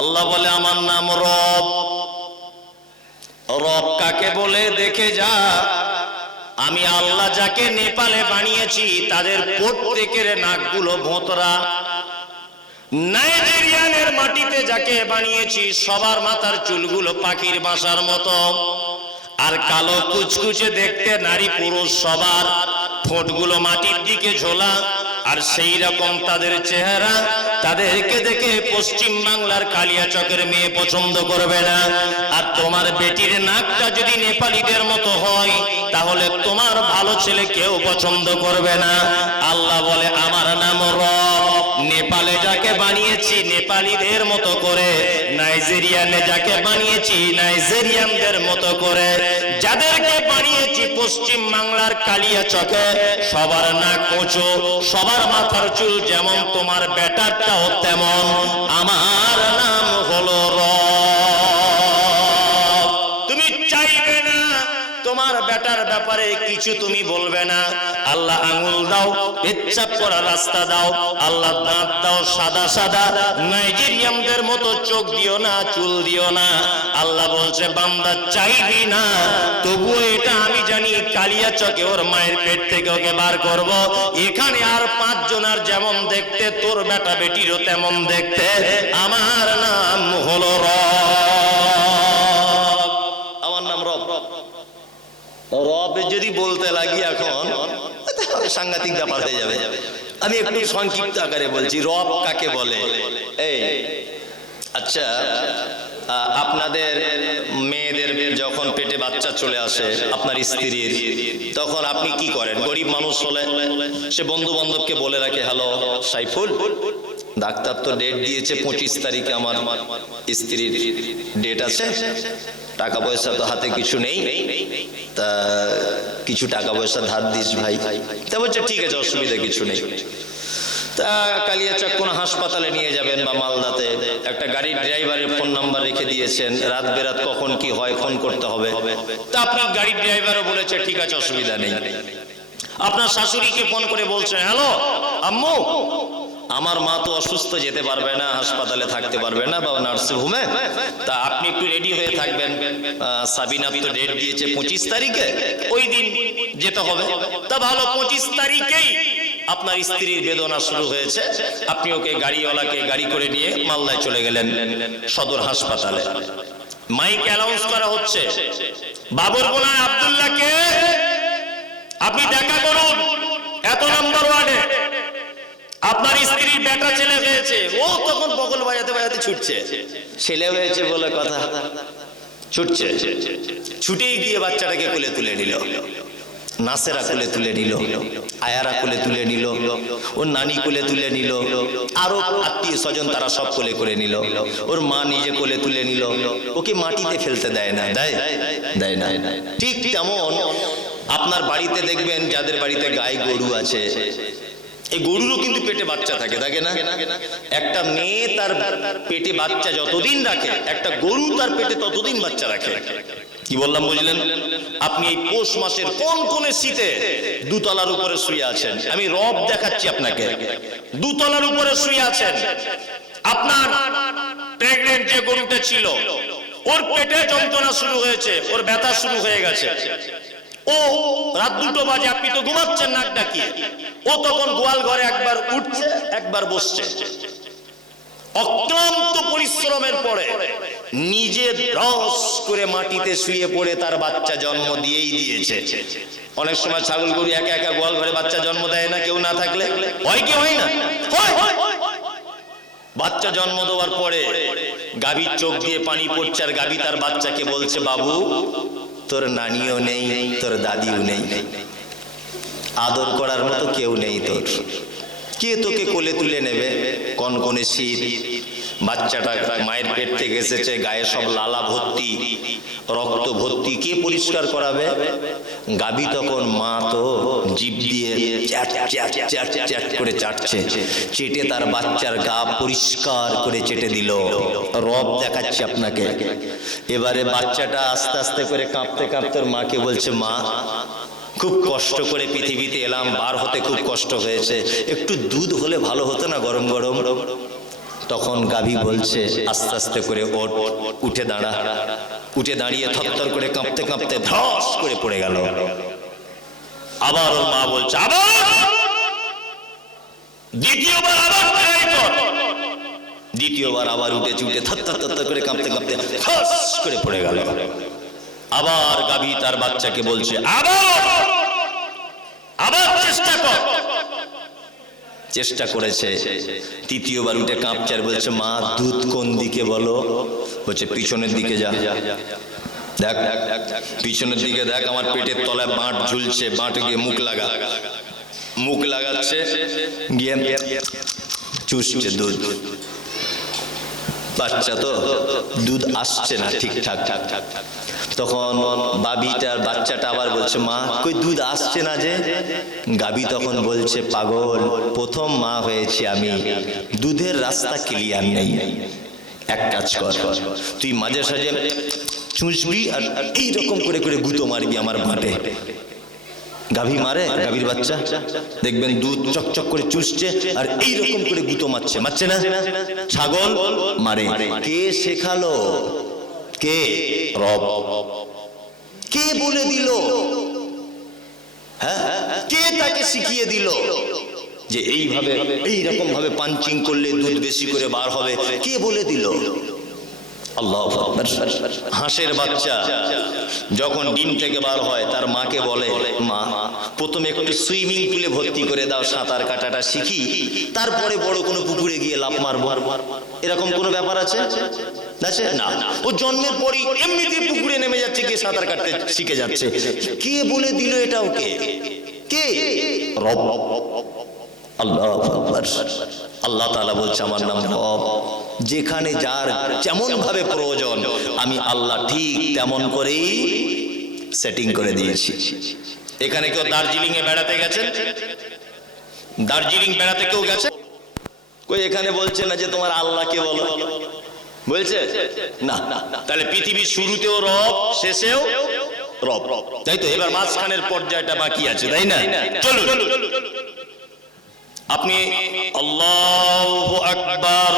আল্লাহ বলে আমার নাম রব। রব কাকে বলে দেখে যা। আমি আল্লাহ যাকে নেপালে বানিয়েছি তাদের প্রত্যেকের নাকগুলো ভোঁতরা। নাইজেরিয়ানের মাটিতে যাকে বানিয়েছি সবার মাথার চুলগুলো পাখির বাসার মতো, আর কালো কুচকুচে দেখতে নারী পুরুষ সবার ঠোঁটগুলো মাটির দিকে ঝোলা, আর সেই রকম তাদের চেহারা। তাদেরকে দেখে পশ্চিম বাংলার কালিয়াচকের মেয়ে পছন্দ করবে না। আর তোমার বেটির নাকটা যদি নেপালিদের মতো হয় তাহলে তোমার ভালো ছেলে কেউ পছন্দ করবে না। আল্লাহ বলে আমার নাম রব। নেপালে যাকে বানিয়েছি নেপালিদের মতো করে, নাইজেরিয়ানে যাকে বানিয়েছি নাইজেরিয়ানদের মতো করে, যাদেরকে বানিয়েছি পশ্চিম বাংলার কালিয়াচকে সবার নাক উঁচু, সবার মাথার চুল যেমন তোমার বেটারটাও তেমন। আমার নাম হলো রব। তুমি চাইবে না তোমার বেটার ব্যাপারে কিছু তুমি বলবে না। আল্লাহ আঙুল দাও, পেচ্ছাপ করা রাস্তা দাও। আল্লাহ দাঁত দাও সাদা সাদা, নাইজেরিয়ানদের মতো চোখ দিও না, চুল দিও না। আল্লাহ বলছে বান্দা চাইবি না, তবুও এটা আমি জানি কালিয়াচকে ওর মায়ের পেট থেকে ওকে বার করব। এখানে আর 5 জনের যেমন দেখতে তোর বেটা বেটিরও তেমন দেখতে। আমার নাম হলো রব। আমার নাম রব। রব যদি বলতে লাগি এখন সাংঘাতিক ব্যাপার হয়ে যাবে। আমি একটু সংক্ষিপ্ত আকারে বলছি রব কাকে বলে। এই আচ্ছা, আপনাদের মেয়েদের যখন পেটে বাচ্চা চলে আসে আপনার স্ত্রীর, তখন আপনি কি করেন? গরিব মানুষ হলে সে বন্ধু বান্ধবকে বলে রাখে, হ্যালো সাইফুল, ডাক্তার তো ডেট দিয়েছে 25 তারিখে আমার স্ত্রীর ডেট আছে, টাকা পয়সা তো হাতে কিছু নেই, তা কিছু টাকা পয়সা ধার দিস ভাই। তা বলছে ঠিক আছে, অসুবিধা কিছু নেই। তা কালিয়াচক কোন হাসপাতালে নিয়ে যাবেন বা মালদাতে, একটা গাড়ির ড্রাইভারের ফোন নাম্বার রেখে দিয়েছেন, রাত বেরাত কখন কি হয় ফোন করতে হবে। তা আপনি গাড়ির ড্রাইভারও বলেছে ঠিক আছে অসুবিধা নেই। আপনার শাশুড়িকে ফোন করে বলছেন, হ্যালো আম্মু, আমার মা তো অসুস্থ, যেতে পারবে না, হাসপাতালে থাকতে পারবে না বা নার্সিং হোমে, তা আপনি একটু রেডি হয়ে থাকবেন। সাবিনা তো ডেট দিয়েছে 25 তারিখে, ওই দিন যেতে হবে। তা ভালো, 25 তারিখেই আপনার স্ত্রীর বেদনা শুরু হয়েছে, আপনি ওকে গাড়িওয়ালাকে গাড়ি করে নিয়ে মালদায় চলে গেলেন সদর হাসপাতালে। মাইক অ্যানাউন্স করা হচ্ছে, বাবুর গোলাম আব্দুল্লাহকে আপনি দেখা করুন এত নম্বর ওয়ার্ডে, আপনার স্ত্রীর বেটা ছেলে হয়েছে। ও তখন বগল বাজাতে বাজাতে ছুটছে, ছেলে হয়েছে বলে কথা, ছুটছে, ছুটেই গিয়ে বাচ্চাটাকে কোলে তুলে নিল। নাসেরা কোলে তুলে নিল, আয়ারা কোলে তুলে নিল, ওর নানি কোলে তুলে নিল, আরো আত্মীয় স্বজন তারা সব কোলে করে নিল। ওর মা নিজে কোলে তুলে নিল। ওকে মাটিতে ফেলতে দেয় না, দেয় না। ঠিক তেমন আপনার বাড়িতে দেখবেন যাদের বাড়িতে গাই গরু আছে, এই গরুরও কিন্তু পেটে বাচ্চা থাকে, থাকে না? একটা মেয়ে তার পেটে বাচ্চা যতদিন রাখে, একটা গরু তার পেটে ততদিন বাচ্চা রাখে। কি বললাম বুঝলেন? আপনি এই পৌষ মাসের কোন কোন শীতে দুতলার উপরে শুয়ে আছেন, আমি রব দেখাচ্ছি আপনাকে। দুতলার উপরে শুয়ে আছেন, আপনার প্রেগনেন্ট যে গরুটা ছিল ওর পেটে যন্ত্রণা শুরু হয়েছে, ওর ব্যথা শুরু হয়ে গেছে। ও রাত 2টো বাজে, আপনি তো ঘুমাচ্ছেন নাক ডাকিয়ে, ও তখন গোয়াল ঘরে একবার উঠছে একবার বসছে। অক্লান্ত পরিশ্রমের পরে নিজে রস করে মাটিতে শুয়ে পড়ে তার বাচ্চা জন্ম দিয়েই দিয়েছে। অনেক সময় ছাগল গরু একা একা গোয়াল ঘরে বাচ্চা জন্ম দেয় না, কেউ না থাকলে হয় কি হয় না? বাচ্চা জন্ম দেওয়ার পরে গাভীর চোখ দিয়ে পানি পড়ছে, আর গাভী তার বাচ্চাকে বলছে, বাবু তোর নানিও নেই, তোর দাদিও নেই, আদর করার মতো কেউ নেই তোর, কে তোকে কোলে তুলে নেবে? কনকনে শীত, বাচ্চাটা মায়ের পেট থেকে এসেছে, গায়ে সব লালা ভর্তি, রক্ত ভর্তি, কে পরিষ্কার করাবে? গাভী তখন মা তো জিভ দিয়ে চ্যাট চ্যাট চ্যাট চ্যাট করে চাটছে, চেটে তার বাচ্চার গা পরিষ্কার করে চেটে দিল। রব দেখাচ্ছি আপনাকে। এবারে বাচ্চাটা আস্তে আস্তে করে কাঁপতে কাঁপতে মাকে বলছে, মা খুব কষ্ট করে পৃথিবীতে এলাম, বার হতে খুব কষ্ট হয়েছে, একটু দুধ হলে ভালো হতো না, গরম গরম। তখন গাভী বলছে আস্তে আস্তে করে ওঠ, উঠে দাঁড়া। উঠে দাঁড়িয়ে থরথর করে কাঁপতে কাঁপতে ধস করে পড়ে গেল। আবার ওর মা বলছে আবার, দ্বিতীয়বার আবার ট্রাই কর। দ্বিতীয়বার আবার উঠে থরথর করে কাঁপতে কাঁপতে ধস করে পড়ে গেল। আবার গাভী তার বাচ্চাকে বলছে আবার চেষ্টা কর। চেষ্টা করেছে, তৃতীয়বার উঠে কাঁপছে আর বলছে মা দুধ কোন দিকে বলো। বলছে পিছনের দিকে যা, দেখ পিছনের দিকে দেখ, আমার পেটের তলায় বাঁট ঝুলছে, বাঁট গিয়ে মুখ লাগা। মুখ লাগাচ্ছে, গিয়ে চুষছে দুধ। বাচ্চা তো দুধ আসছে না ঠিকঠাক। তখন বাবিটার বাচ্চাটা আবার বলছে মা কই দুধ আসছে না যে। গাবি তখন বলছে পাগল, প্রথম মা হয়েছে আমি, দুধের রাস্তা ক্লিয়ার নেই। এক কাজ কর, তুই মাঝে সাঝে চুষবি আর এইরকম করে করে গুঁতো মারবি আমার ভাঁটে। গাভী মারে, গাভীর বাচ্চা দেখবেন দুধ চকচক করে চুষছে আর এইরকম করে গুঁতো মারছে, মারছে না? ছাগল মারে। কে শেখালো? কে? রব। কে বলে দিল? হ্যাঁ, কে তাকে শিখিয়ে দিল যে এইভাবে এইরকম ভাবে পাঞ্চিং করলে দুধ বেশি করে বার হবে? কে বলে দিল? আল্লাহু আকবার। হাঁসের বাচ্চা যখন ডিম থেকে বার হয় তার মাকে বলে মা প্রথমে একটু সুইমিং পুলে ভর্তি করে দাও, সাঁতার কাটাটা শিখি, তারপরে বড় কোনো পুকুরে গিয়ে লাফ মারবো। এরকম কোনো ব্যাপার আছে? না, ও জন্মের পরই এমনিতে পুকুরে নেমে যাচ্ছে, গিয়ে সাঁতার কাটতে শিখে যাচ্ছে। কে বলে দিল এটা ওকে? কে? রব। আল্লাহু আকবার। আল্লাহ তাআলা বলছে আমার নাম রব। যেখানে যার যেমন ভাবে প্রয়োজন আমি আল্লাহ ঠিক তেমন করেই সেটিং করে দিয়েছি। এখানে কেউ দার্জিলিং এ বেড়াতে গেছেন? দার্জিলিং বেড়াতে কেউ গেছে? কই এখানে বলছে না যে তোমার আল্লাহকে বলো, বলছে না। তাহলে পৃথিবীর শুরুতেও রব, শেষেও রব, তাই তো? এবার মাঝখানের পর্যায়টা বাকি আছে, তাই না? চলো আপনি আল্লাহু আকবার,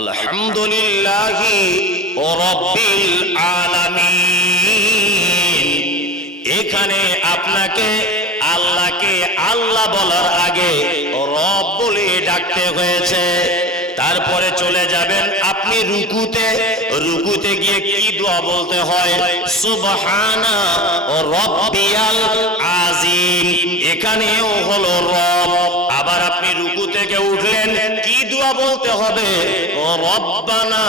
আলহামদুলিল্লাহি রাব্বিল আলামিন। এখানে আপনাকে আল্লাহকে আল্লাহ বলার আগে রব বলে ডাকতে হয়েছে। তারপরে চলে যাবেন আপনি রুকুতে। রুকুতে গিয়ে কি দোয়া বলতে হয়? সুবহানা রাব্বিয়াল আযীম। এখানেও হলো রব। আবার আপনি রুকু থেকে উঠলেন, কি দোয়া বলতে হবে? রব্বানা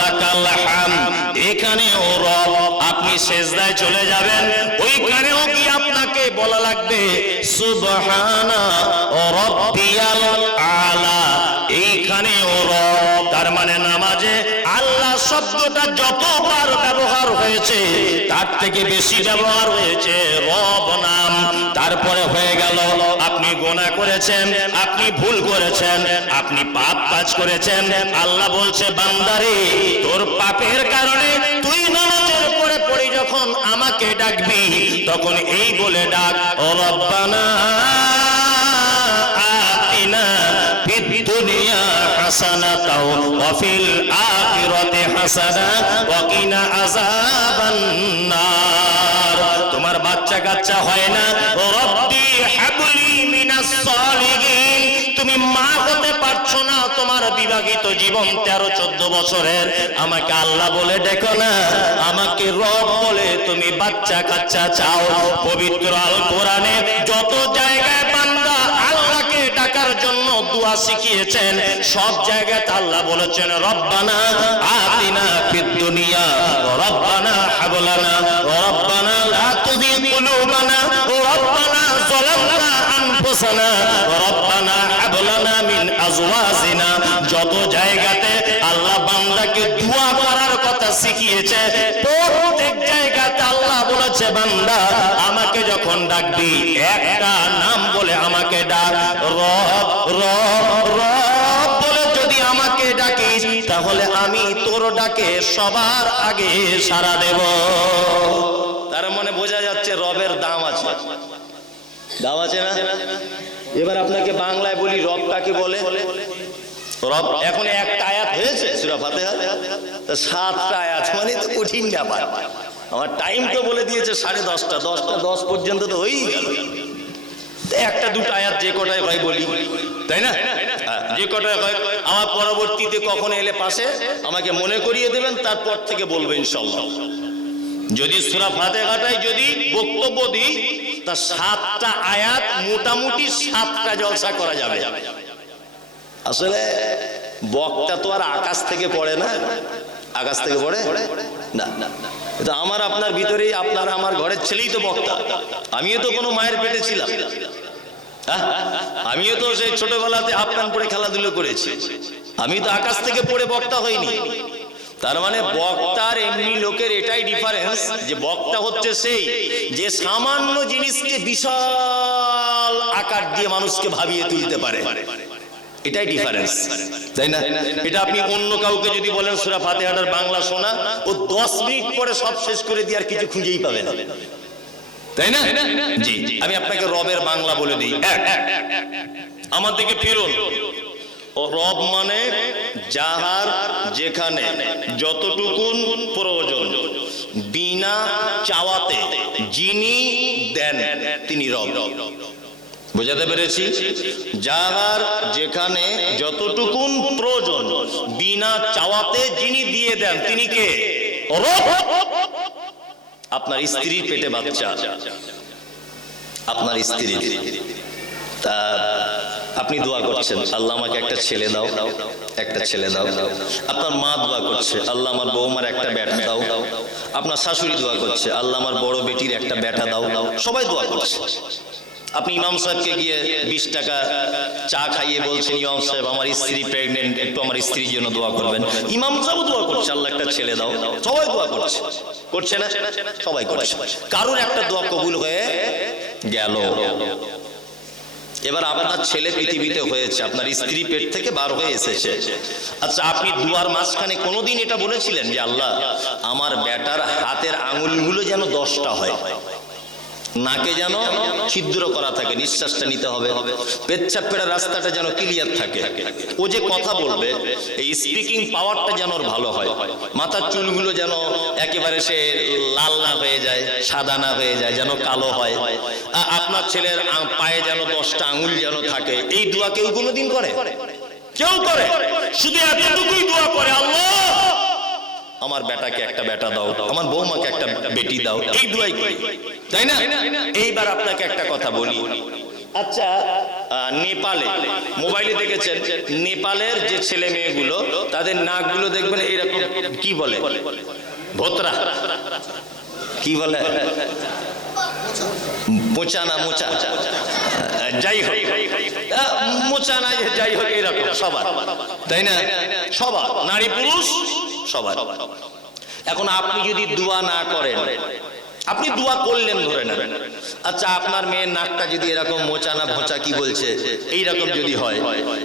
লাকাল হামদ। এখানেও রব। আপনি সিজদায় চলে যাবেন, ওইখানেও কি আপনাকে বলা লাগবে সুবহানা রাব্বিয়াল আলা। এইখানেও রব। তার মানে নামাজে আল্লাহ শব্দটা যতবার ব্যবহার হয়েছে তার থেকে বেশি ব্যবহার হয়েছে রব নাম। তারপরে হয়ে গেল আপনি গুনাহ করেছেন, আপনি ভুল করেছেন, আপনি পাপ কাজ করেছেন। আল্লাহ বলছে বান্দারে তোর পাপের কারণে তুই নামাজের পরে পড়ে যখন আমাকে ডাকবি তখন এই বলে ডাক, ও রব্বানা আতিনা ফিদ দুনিয়া হাসানাতাও ওয়া ফিল আখিরাতি হাসানা ওয়া কিনা আযাবান নার। তোমার বাচ্চা কাচ্চা হয় না, রব্বি হাবলি মিনাস সালিহিন। তুমি মা হতে পারছো না, তোমার বিবাহিত জীবন 13-14 বছরের, আমাকে আল্লাহ বলে ডেকো না, আমাকে রব বলে তুমি বাচ্চা কাচ্চা চাও। পবিত্র আল কোরআনে যত জায়গায় বান্দা আল্লাহকে ডাকার জন্য দোয়া শিখিয়েছেন সব জায়গায় আল্লাহ বলেছেন রব্বানা আতিনা ফিদ দুনিয়া রব্বানা হাবলানা রব্বানা লা তুযিগ কুলুবানা রব্বানা যালামনা আনফুসানা রব্বানা হাবলানা মিন আজওয়াজিনা। যত জায়গাতে আল্লাহ বান্দাকে দোয়া করার কথা শিখিয়েছে প্রত্যেক জায়গাতে আল্লাহ বলেছে বান্দা আমাকে যখন ডাকবি একটা নাম বলে আমাকে ডাক, রব রব রব বলে যদি আমাকে ডাকিস তাহলে আমি তোর ডাকে সবার আগে সাড়া দেব। তার মানে বোঝা যাচ্ছে রবের দাম আছে, দাম আছে না? এবার আপনাকে বাংলায় বলি রব কাকে বলে? রব এখন একটা আয়াত হয়েছে সূরা ফাতিহা, তো 7টা আয়াত মানে তো কঠিন ব্যাপার। আমার টাইম তো বলে দিয়েছে 10:30, 10:10 পর্যন্ত তো হয়েই গেল। একটা দুটো আয়াত যে কটায় হয় বলি, তাই না? যে কটায় হয়। আমার পরবর্তীতে কখন এলে পাশে আমাকে মনে করিয়ে দেবেন, তারপর থেকে বলবো ইনশাআল্লাহ। যদি সূরা ফাতিহাটাই যদি বক্তব্য দিই, তা 7টা আয়াত মোটামুটি 7টা জলসা করা যাবে। আসলে বক্তা তো আর আকাশ থেকে পড়ে না, আকাশ থেকে পড়ে না। এটা আমার আপনার ভিতরেই, আপনার আমার ঘরের ছেলেই তো বক্তা। আমিও তো কোনো মায়ের পেটে ছিলাম, আমিও তো সেই ছোটবেলাতে হাফ প্যান্ট পরে খেলাধুলো করেছি। আমি তো আকাশ থেকে পড়ে বক্তা হইনি। তার মানে বক্তার এমনি লোকের এটাই ডিফারেন্স, যে বক্তা হচ্ছে সেই যে সামান্য জিনিসকে বিশাল আকার দিয়ে মানুষকে ভাবিয়ে তুলতে পারে। এটাই ডিফারেন্স, তাই না? এটা আপনি অন্য কাউকে যদি বলেন সূরা ফাতিহাটার বাংলা শোনা, ও 10 মিনিট পরে সব শেষ করে দিয়ে আর কিছু খুঁজেই পাবে না, তাই না? জি, আমি আপনাকে রবের বাংলা বলে দিই। আমার দিকে ফিরুন। ও রব মানে যাহার যেখানে যতটুকুন প্রয়োজন বিনা চাওয়াতে যিনি দেন তিনি রব। বুঝাতে পেরেছি? যাহার যেখানে যতটুকুন প্রয়োজন বিনা চাওয়াতে যিনি দিয়ে দেন তিনি কে? রব। আপনার স্ত্রীর পেটে বাচ্চা, আপনার স্ত্রী, তা আপনি দোয়া করছেন আল্লাহ আমাকে একটা ছেলে দাও, একটা ছেলে দাও। আপনার মা দোয়া করছে আল্লাহ আমার বৌমার একটা বেটা দাও। আপনার শাশুড়ি দোয়া করছে আল্লাহ আমার বড় বেটির একটা বেটা দাও। সবাই দোয়া করছে। আপনি ইমাম সাহেবকে গিয়ে 20 টাকা চা খাইয়ে বলছেন, ইমাম সাহেব আমার স্ত্রী প্রেগনেন্ট, একটু আমার স্ত্রীর জন্য দোয়া করবেন। ইমাম সাহেব দোয়া করছে আল্লাহ একটা ছেলে দাও। সবাই দোয়া করছে, করছে না? সবাই করছে। কারোর একটা দোয়া কবুল হয়ে গেল। এবার আপনার ছেলে পৃথিবীতে হয়েছে, আপনার স্ত্রী পেট থেকে বার হয়ে এসেছে। আচ্ছা, আপনি দুয়ার মাঝখানে কোনোদিন এটা বলেছিলেন যে আল্লাহ আমার বেটার হাতের আঙুলগুলো যেন 10টা হয়, নাকে যেন ছিদ্র করা থাকে, নিঃশ্বাসটা নিতে হবে, পেচ্ছাপ ফেরার রাস্তাটা যেন ক্লিয়ার থাকে, ও যে কথা বলবে এই স্পিকিং পাওয়ারটা যেন ওর ভালো হয়, মাথার চুলগুলো যেন একেবারে সে লাল না হয়ে যায়, সাদা না হয়ে যায়, যেন কালো হয়। আপনার ছেলের পায়ে যেন 10টা আঙুল যেন থাকে। এই দোয়া কেউ কোনোদিন করে? কেউ করে? শুধু এতটুকুই দোয়া করে, আল্লাহ আমার বেটাকে একটা বেটা দাও, আমার বৌমাকে একটা বেটি দাও। এই দোয়াই করি, তাই না? এইবার আপনাকে একটা কথা বলি। আচ্ছা, নেপালে মোবাইলে দেখেছেন, নেপালের যে ছেলে মেয়েগুলো তাদের নাকগুলো দেখবেন এইরকম, কি বলে? ভোতরা, কি বলে? মোচা না মোচা, যাই হোক, মোচা না যাই হোক, এরকম সবার, তাই না? সবার, নারী পুরুষ সবার। এখন আপনি যদি দোয়া না করেন, আপনি দোয়া করলেন ধরে নেন, আচ্ছা আপনার মেয়ের নাকটা যদি এরকম মোচা না ভোঁচা কি বলছে এইরকম যদি হয়,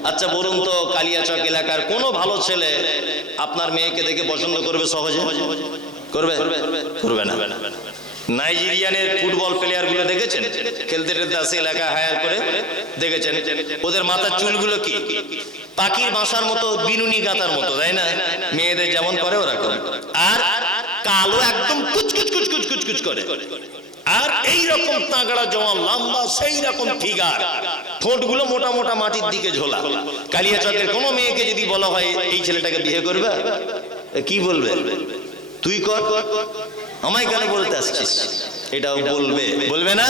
আচ্ছা বলুন তো কালিয়াচক এলাকার কোনো ভালো ছেলে আপনার মেয়েকে দেখে পছন্দ করবে সহজে? করবে? করবে না। নাইজেরিয়ানের ফুটবল প্লেয়ার গুলো দেখেছেন, খেলতে খেলতে আসে এলাকা হায়ার করে, দেখেছেন ওদের মাথার চুলগুলো কি পাখির বাসার মতো, বিনুনি গাতার মতো, তাই না? মেয়েদের যেমন করে ওরকম, আর কালো একদম কুচকুচ কুচকুচ কুচকুচ করে, আর এই রকম তাগড়া জমা লম্বা সেই রকম ফিগার, ঠোঁটগুলো মোটা মোটা মাটির দিকে ঝোলা। কালিয়াচকের কোনো মেয়েকে যদি বলা হয় এই ছেলেটাকে বিয়ে করবে, কি বলবে? তুই কর, আমায় কেন বলতে আসছিস? এটাও বলবে, বলবে না?